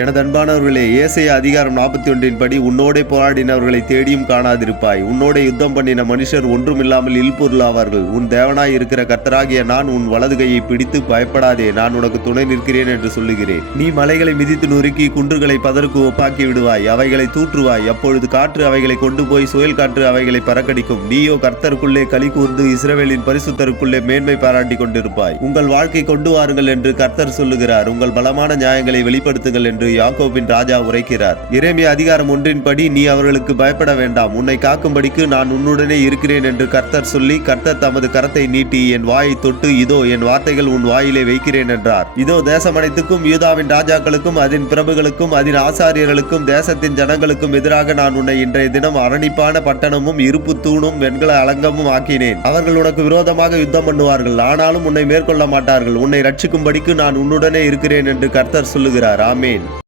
எனது அன்பானவர்களே, ஏசாயா அதிகாரம் 41 படி உன்னோடே போராடினவர்களை தேடியும் காணாதிருப்பாய். உன்னோடே யுத்தம் பண்ணின மனுஷர் ஒன்றுமில்லாமல் இல்பொருளாவார்கள். உன் தேவனாய் இருக்கிற கர்த்தராகிய நான் உன் வலது கையை பிடித்து பயப்படாதே, நான் உனக்கு துணை நிற்கிறேன் என்று சொல்லுகிறேன். நீ மலைகளை மிதித்து நொறுக்கி குன்றுகளை பதருக்கு ஒப்பாக்கி விடுவாய், அவைகளை தூற்றுவாய். அப்பொழுது காற்று அவைகளை கொண்டு போய் சுயல் காற்று அவைகளை பறக்கடிக்கும். நீயோ கர்த்தருக்குள்ளே களி கூர்ந்து இஸ்ரவேலின் பரிசுத்தருக்குள்ளே மேன்மை பாராட்டி கொண்டிருப்பாய். உங்கள் வாழ்க்கை கொண்டு வாருங்கள் என்று கர்த்தர் சொல்லுகிறார். உங்கள் பலமான நியாயங்களை வெளிப்படுத்துங்கள் என்று யாக்கோபின் ராஜா உரைக்கிறார். எரேமியா அதிகாரம் 1 படி நீ அவர்களுக்கு பயப்பட வேண்டாம், உன்னை காக்கும்படிக்கு நான் உன்னுடனே இருக்கிறேன் என்று கர்த்தர் சொல்லி, கர்த்தர் தமது கரத்தை நீட்டி என் வாயை தொட்டு, இதோ என் வார்த்தைகள் உன் வாயிலே வைக்கிறேன் என்றார். இதோ தேசம் அனைத்துக்கும் யூதாவின் ராஜாக்களுக்கும் அதன் பிரபுகளுக்கும் அதன் ஆசாரியர்களுக்கும் தேசத்தின் ஜனங்களுக்கும் எதிராக நான் உன்னை இன்றைய தினம் அரணிப்பான பட்டணமும் இருப்பு தூணும் வெண்கல அலங்கமும் ஆக்கினேன். அவர்கள் உனக்கு விரோதமாக யுத்தம் பண்ணுவார்கள், ஆனாலும் உன்னை மேற்கொள்ள மாட்டார்கள். உன்னை ரட்சிக்கும்படிக்கு நான் உன்னுடனே இருக்கிறேன் என்று கர்த்தர் சொல்லுகிறார். ஆமேன்.